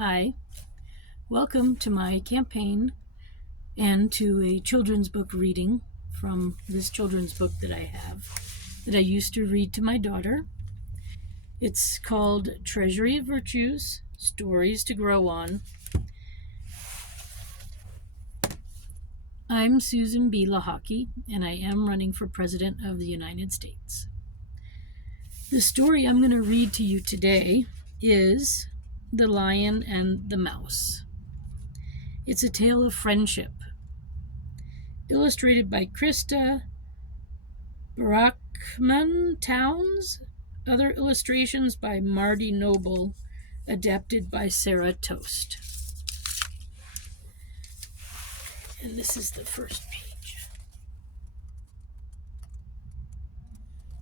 Hi, welcome to my campaign and to a children's book reading from this children's book that I have that I used to read to my daughter. It's called Treasury of Virtues, Stories to Grow On. I'm Susan B Lochocki, and I am running for President of the United States. The story I'm going to read to you today is The Lion and the Mouse. It's a tale of friendship. Illustrated by Krista, Brauckmann-Towns. Other illustrations by Marty Noble, adapted by Sarah Toast. And this is the first page.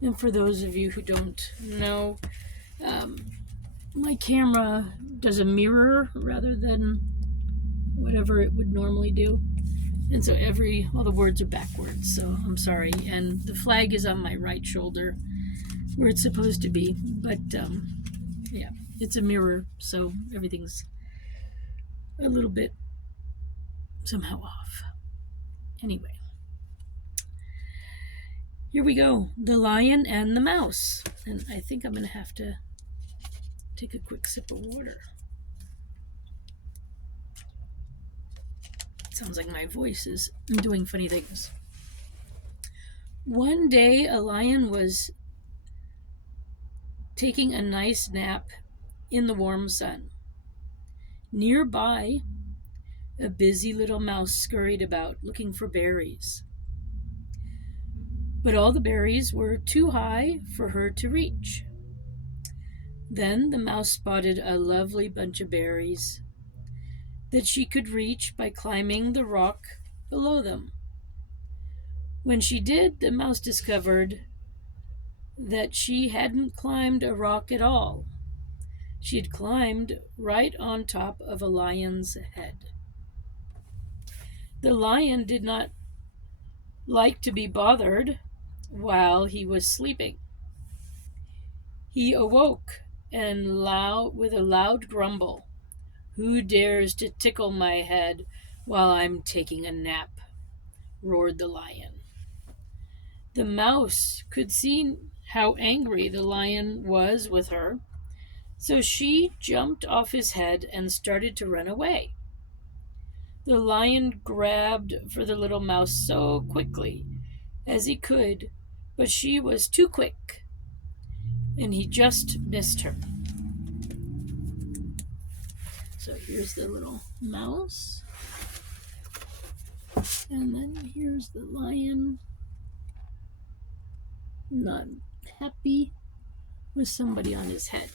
And for those of you who don't know, my camera does a mirror rather than whatever it would normally do. And so all the words are backwards, so I'm sorry. And the flag is on my right shoulder where it's supposed to be, but yeah, it's a mirror, so everything's a little bit somehow off. Anyway, here we go. The Lion and the Mouse. And I think I'm going to have to take a quick sip of water. It sounds like my voice is doing funny things. One day, a lion was taking a nice nap in the warm sun. Nearby, a busy little mouse scurried about looking for berries. But all the berries were too high for her to reach. Then the mouse spotted a lovely bunch of berries that she could reach by climbing the rock below them. When she did, the mouse discovered that she hadn't climbed a rock at all. She had climbed right on top of a lion's head. The lion did not like to be bothered while he was sleeping. He awoke and with a loud grumble, "Who dares to tickle my head while I'm taking a nap?" roared the lion. The mouse could see how angry the lion was with her, so she jumped off his head and started to run away. The lion grabbed for the little mouse so quickly as he could, but she was too quick, and he just missed her. So here's the little mouse, and then here's the lion, not happy with somebody on his head.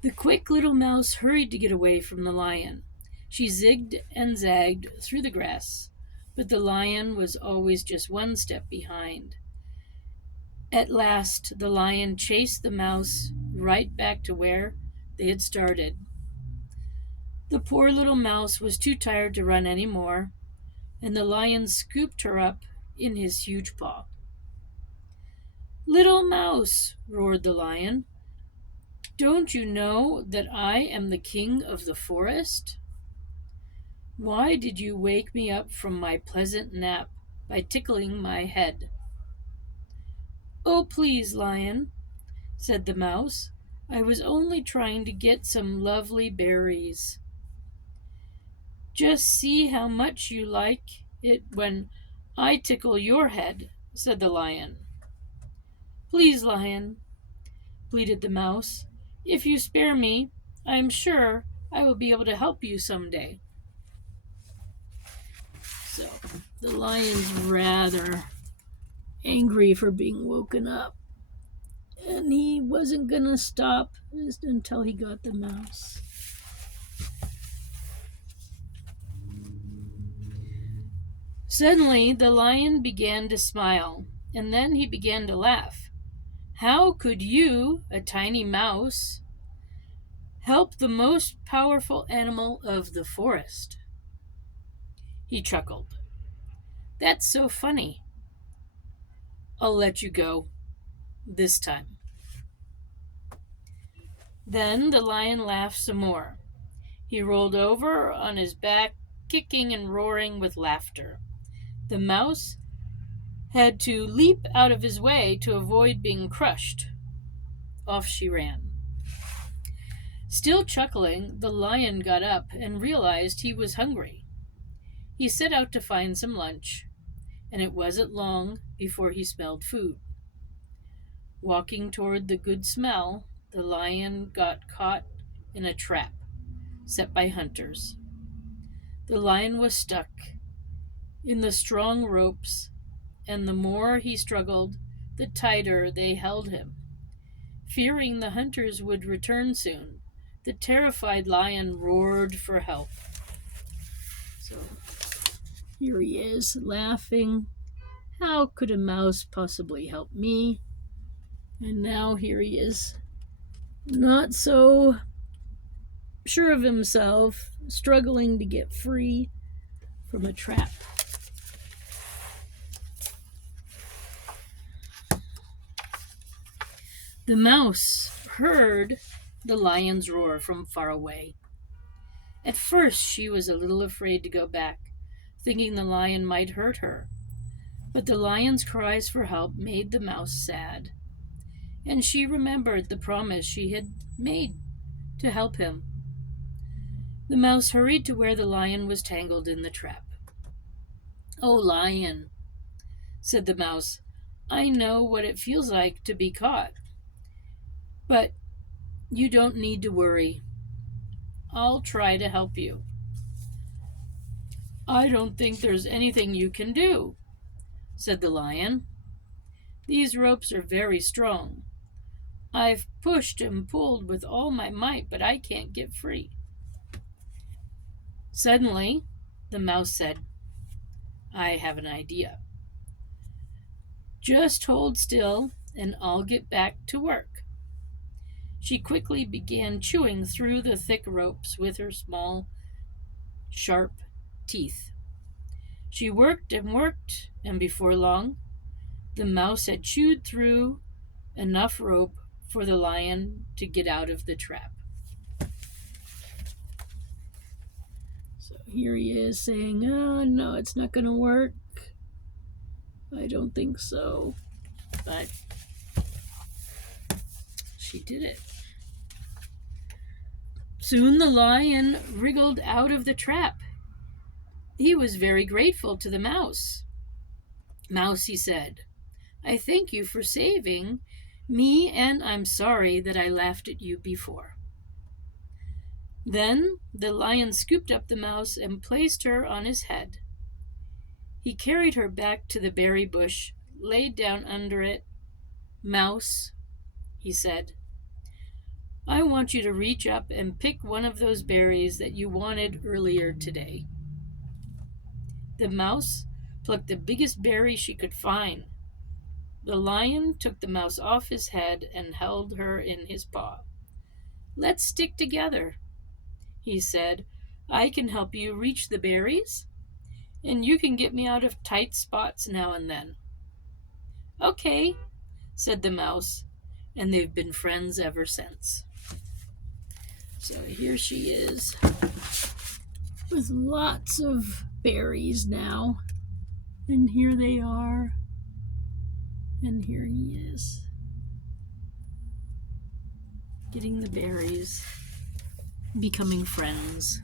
The quick little mouse hurried to get away from the lion. She zigged and zagged through the grass, but the lion was always just one step behind. At last, the lion chased the mouse right back to where they had started. The poor little mouse was too tired to run any more, and the lion scooped her up in his huge paw. "Little mouse," roared the lion, "don't you know that I am the king of the forest? Why did you wake me up from my pleasant nap by tickling my head?" "Oh, please, lion," said the mouse, "I was only trying to get some lovely berries." "Just see how much you like it when I tickle your head," said the lion. "Please, lion," pleaded the mouse, "if you spare me, I am sure I will be able to help you someday." So the lion's rather angry for being woken up, and he wasn't going to stop until he got the mouse. Suddenly, the lion began to smile, and then he began to laugh. "How could you, a tiny mouse, help the most powerful animal of the forest?" He chuckled. "That's so funny. I'll let you go. this time. Then the lion laughed some more. He rolled over on his back, kicking and roaring with laughter. The mouse had to leap out of his way to avoid being crushed. Off she ran. Still chuckling, the lion got up and realized he was hungry. He set out to find some lunch, and it wasn't long before he smelled food. Walking toward the good smell, the lion got caught in a trap set by hunters. The lion was stuck in the strong ropes, and the more he struggled, the tighter they held him. Fearing the hunters would return soon, the terrified lion roared for help. So here he is, laughing. How could a mouse possibly help me? And now here he is, not so sure of himself, struggling to get free from a trap. The mouse heard the lion's roar from far away. At first she was a little afraid to go back, thinking the lion might hurt her. But the lion's cries for help made the mouse sad, and she remembered the promise she had made to help him. The mouse hurried to where the lion was tangled in the trap. "Oh, lion," said the mouse, "I know what it feels like to be caught. But you don't need to worry. I'll try to help you." "I don't think there's anything you can do," said the lion. "These ropes are very strong. I've pushed and pulled with all my might, but I can't get free." Suddenly, the mouse said, "I have an idea. Just hold still and I'll get back to work." She quickly began chewing through the thick ropes with her small, sharp teeth. She worked, and before long, the mouse had chewed through enough rope for the lion to get out of the trap. So here he is saying, "Oh, no, it's not going to work. I don't think so." But she did it. Soon the lion wriggled out of the trap. He was very grateful to the mouse. "Mouse," he said, "I thank you for saving me, and I'm sorry that I laughed at you before." Then the lion scooped up the mouse and placed her on his head. He carried her back to the berry bush, laid down under it. "Mouse," he said, "I want you to reach up and pick one of those berries that you wanted earlier today." The mouse plucked the biggest berry she could find. The lion took the mouse off his head and held her in his paw. "Let's stick together," he said. "I can help you reach the berries, and you can get me out of tight spots now and then." "Okay," said the mouse, and they've been friends ever since. So here she is with lots of berries now. And here they are. And here he is, getting the berries, becoming friends.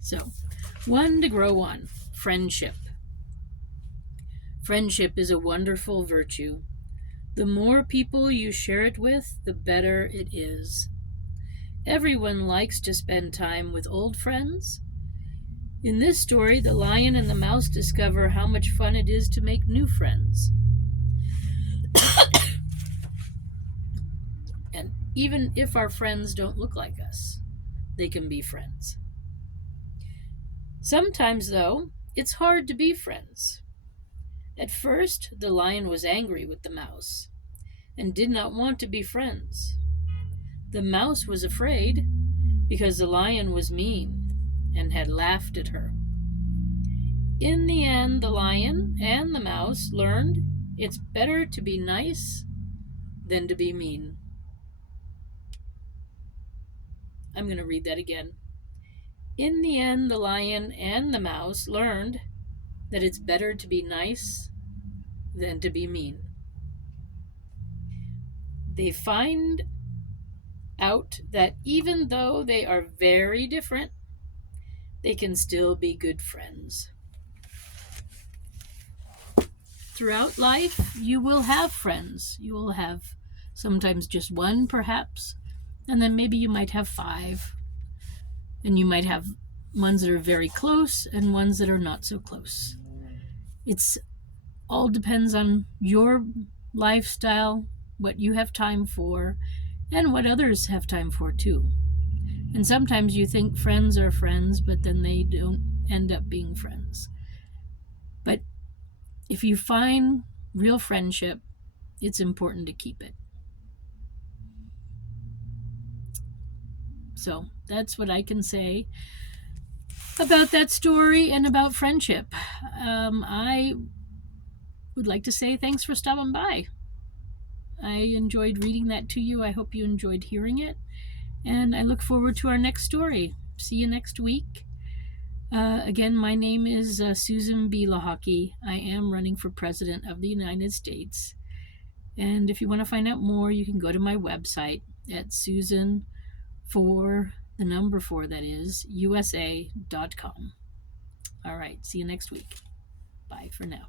So, one to grow on, friendship. Friendship is a wonderful virtue. The more people you share it with, the better it is. Everyone likes to spend time with old friends. In this story, the lion and the mouse discover how much fun it is to make new friends. And even if our friends don't look like us, they can be friends. Sometimes, though, it's hard to be friends. At first, the lion was angry with the mouse and did not want to be friends. The mouse was afraid because the lion was mean and had laughed at her. In the end, the lion and the mouse learned it's better to be nice than to be mean. I'm going to read that again. In the end, the lion and the mouse learned that it's better to be nice than to be mean. They find out that even though they are very different, they can still be good friends. Throughout life, you will have friends. You will have sometimes just one, perhaps, and then maybe you might have 5. And you might have ones that are very close and ones that are not so close. It's all depends on your lifestyle, what you have time for, and what others have time for too. And sometimes you think friends are friends, but then they don't end up being friends. But if you find real friendship, it's important to keep it. So that's what I can say about that story and about friendship. I would like to say thanks for stopping by. I enjoyed reading that to you. I hope you enjoyed hearing it. And I look forward to our next story. See you next week. Again, my name is Susan B Lochocki. I am running for President of the United States. And if you want to find out more, you can go to my website at Susan, for the number 4, that is, USA.com. All right, see you next week. Bye for now.